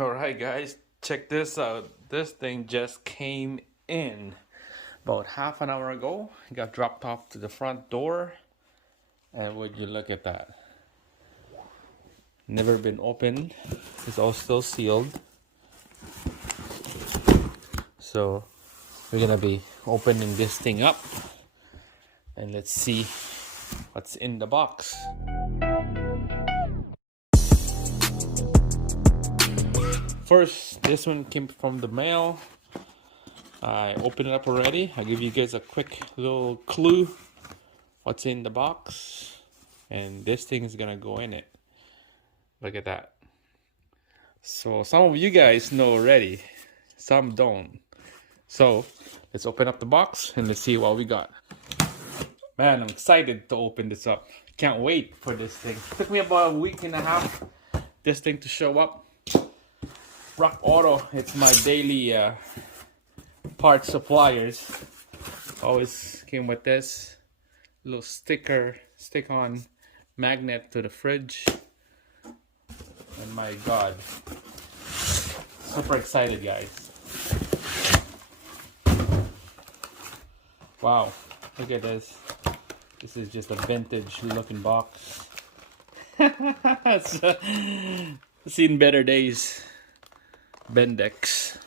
Alright guys, check this out. This thing just came in about half an hour ago. It got dropped off to the front door. And would you look at that? Never been opened. It's all still sealed. So we're gonna be opening this thing up. And let's see what's in the box. First, this one came from the mail. I opened it up already. I'll give you guys a quick little clue what's in the box. And this thing is gonna go in it. Look at that. So some of you guys know already, some don't. So let's open up the box and let's see what we got. Man, I'm excited to open this up. Can't wait for this thing. It took me about a week and a half this thing to show up. Rock Auto, it's my daily part suppliers. Always came with this little stick-on magnet to the fridge. And my God, super excited, guys. Wow, look at this. This is just a vintage looking box. It's seen better days. Bendix.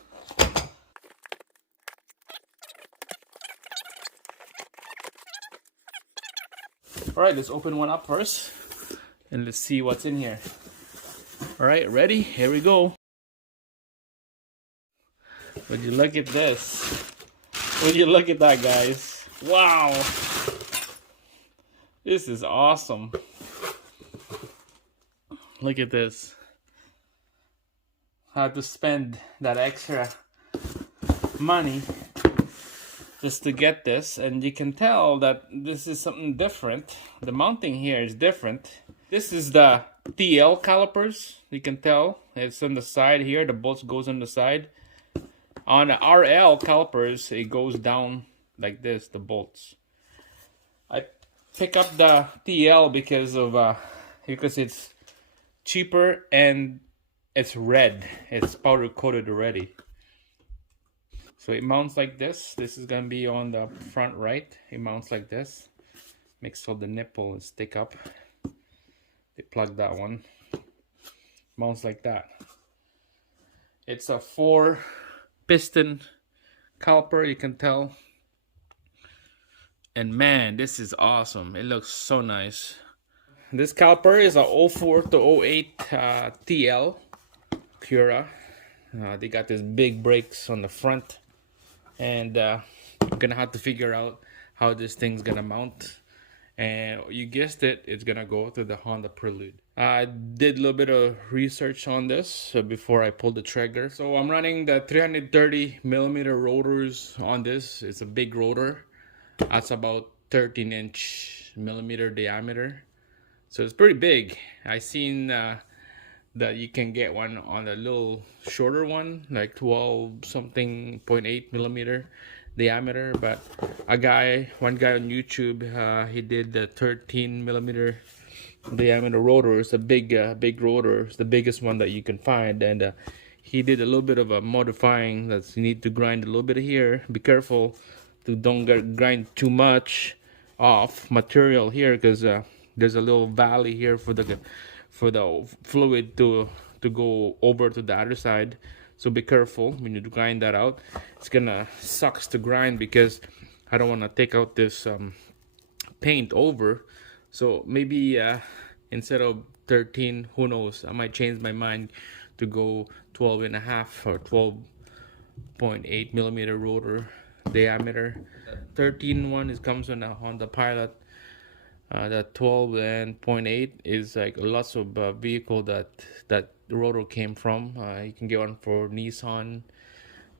Alright, let's open one up first and let's see what's in here. Alright, ready? Here we go. Would you look at this? Would you look at that, guys? Wow! This is awesome. Look at this. I had to spend that extra money just to get this, and you can tell that this is something different. The mounting here is different. This is the TL calipers. You can tell it's on the side here. The bolts goes on the side. On the RL calipers, it goes down like this, the bolts. I pick up the TL because it's cheaper and it's red. It's powder coated already. So it mounts like this. This is gonna be on the front right. It mounts like this. Makes so the nipple is stick up. They plug that one. Mounts like that. It's a 4-piston caliper, you can tell. And man, this is awesome. It looks so nice. This caliper is a 04 to 08 TL. Acura. They got these big brakes on the front, and I'm gonna have to figure out how this thing's gonna mount. And you guessed it, it's gonna go to the Honda Prelude. I did a little bit of research on this before I pulled the trigger. So I'm running the 330 millimeter rotors on this. It's a big rotor. That's about 13-inch millimeter diameter. So it's pretty big. I seen that you can get one on a little shorter one, like 12 something 0.8 millimeter diameter, but one guy on YouTube, he did the 13 millimeter diameter rotor. It's a big rotor. It's the biggest one that you can find, and he did a little bit of a modifying. That you need to grind a little bit here. Be careful to don't grind too much off material here, because there's a little valley here for the fluid to go over to the other side. So be careful when you grind that out. It's gonna sucks to grind because I don't want to take out this paint over. So maybe instead of 13, who knows, I might change my mind to go 12.5 or 12.8 millimeter rotor diameter. 13 one comes on the Honda Pilot. That 12 and 0.8 is like lots of vehicle that rotor came from. You can get one for Nissan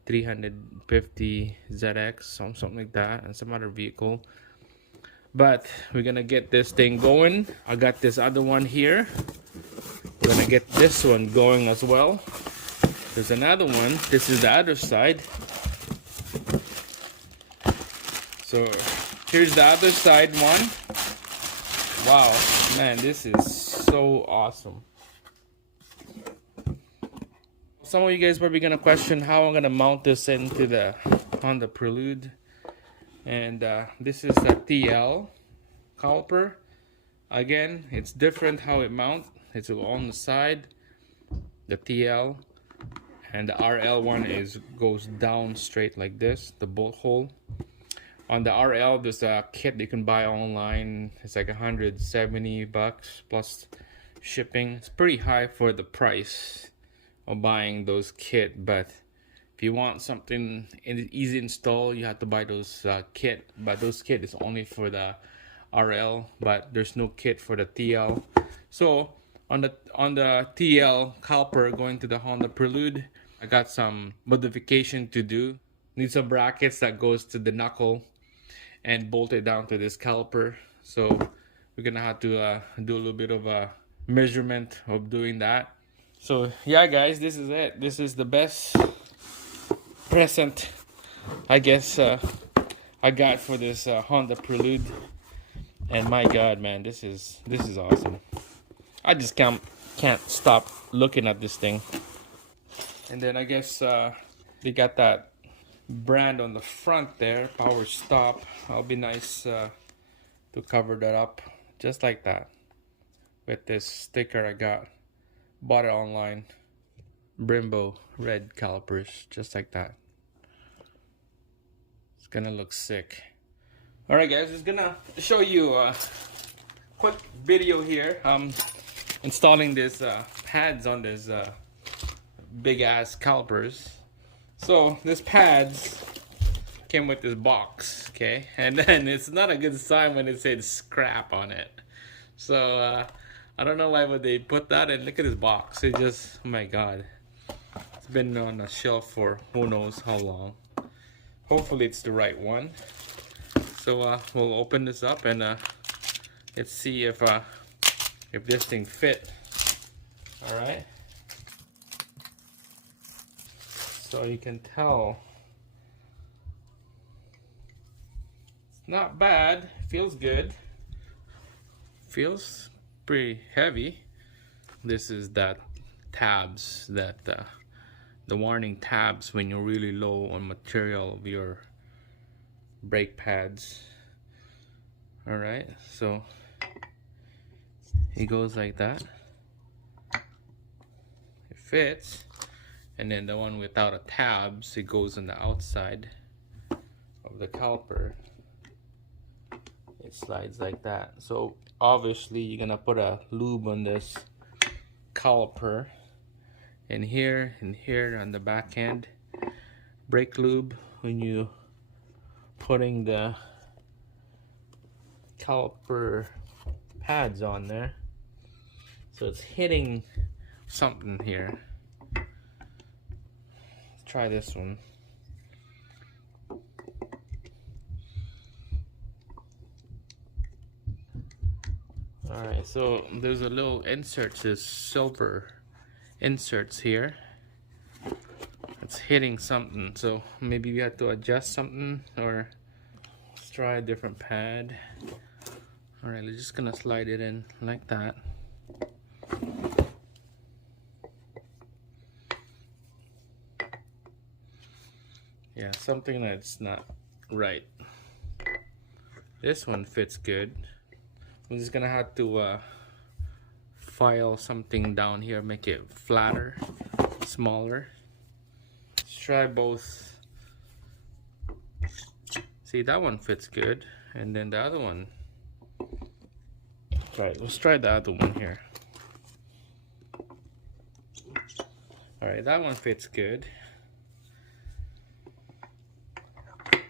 350 ZX, something like that, and some other vehicle. But we're gonna get this thing going. I got this other one here. We're gonna get this one going as well. There's another one. This is the other side. So here's the other side one. Wow, man, this is so awesome. some of you guys probably gonna question how I'm gonna mount this into the Honda Prelude. And this is a TL caliper. Again, it's different how it mounts. It's on the side, the TL, and the RL one goes down straight like this, the bolt hole. On the RL, there's a kit you can buy online. It's like $170 plus shipping. It's pretty high for the price of buying those kit, but if you want something easy install, you have to buy those kit. But those kit is only for the RL, but there's no kit for the TL. So on the TL caliper going to the Honda Prelude, I got some modification to do. Need some brackets that goes to the knuckle and bolt it down to this caliper. So we're gonna have to do a little bit of a measurement of doing that. So yeah guys, this is it. This is the best present I guess I got for this Honda Prelude. And my god man, this is awesome. I just can't stop looking at this thing. And then I guess they got that brand on the front there, power stop. It'll be nice to cover that up just like that with this sticker I bought it online. Brembo red calipers, just like that. It's gonna look sick. Alright guys, just gonna show you a quick video here. Installing this pads on this big ass calipers. So this pads came with this box, okay, and then it's not a good sign when it says scrap on it. So I don't know why would they put that. And look at this box. It just, oh my god, it's been on a shelf for who knows how long. Hopefully it's the right one. So we'll open this up and let's see if this thing fit. All right. So you can tell it's not bad. Feels good. Feels pretty heavy. This is that tabs, that the warning tabs when you're really low on material of your brake pads. All right, so it goes like that. It fits. And then the one without a tabs, it goes on the outside of the caliper. It slides like that. So obviously you're gonna put a lube on this caliper, and here on the back end, brake lube when you putting the caliper pads on there. So it's hitting something here. Let's try this one. Alright, so there's a little insert, this silver inserts here. It's hitting something, so maybe we have to adjust something, or let's try a different pad. Alright, we're just gonna slide it in like that. Yeah, something that's not right. This one fits good. I'm just gonna have to file something down here, make it flatter, smaller. Let's try both. See, that one fits good, and then the other one. Right, let's try the other one here. Alright, that one fits good.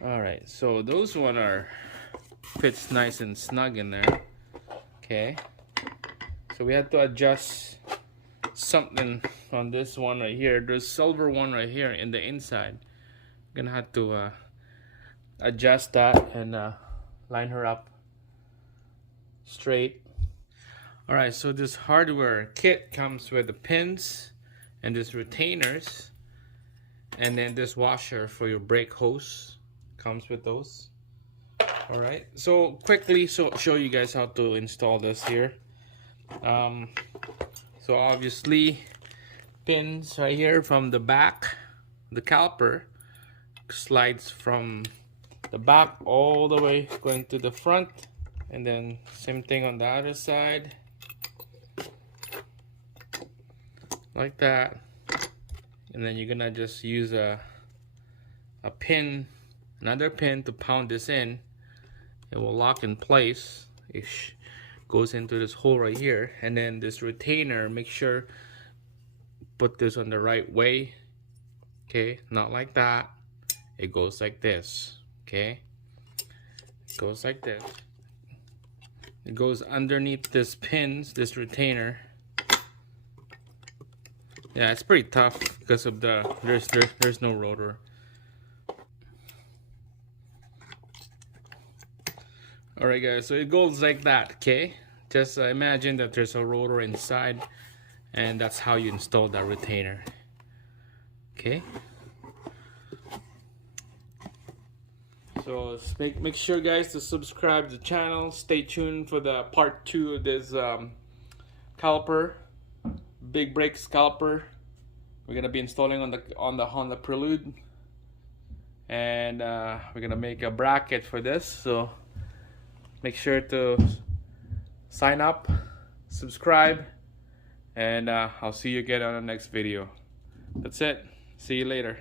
Alright, so those one fits nice and snug in there. Okay, so we have to adjust something on this one right here. There's silver one right here in the inside. Gonna have to adjust that and line her up straight. Alright, so this hardware kit comes with the pins and this retainers, and then this washer for your brake hose comes with those. Alright, so quickly show you guys how to install this here. So obviously pins right here from the back. The caliper slides from the back all the way going to the front, and then same thing on the other side, like that. And then you're gonna just use a pin, another pin, to pound this in. It will lock in place. It goes into this hole right here, and then this retainer, make sure put this on the right way. Okay, not like that. It goes like this. Okay, it goes like this. It goes underneath this pins, this retainer. Yeah, it's pretty tough because of the there's no rotor. Alright guys, so it goes like that. Okay, just imagine that there's a rotor inside, and that's how you install that retainer. Okay, so make sure guys to subscribe to the channel. Stay tuned for the part 2 of this caliper, big brakes caliper. We're gonna be installing on the Honda Prelude, and we're gonna make a bracket for this. So make sure to sign up, subscribe, and I'll see you again on the next video. That's it. See you later.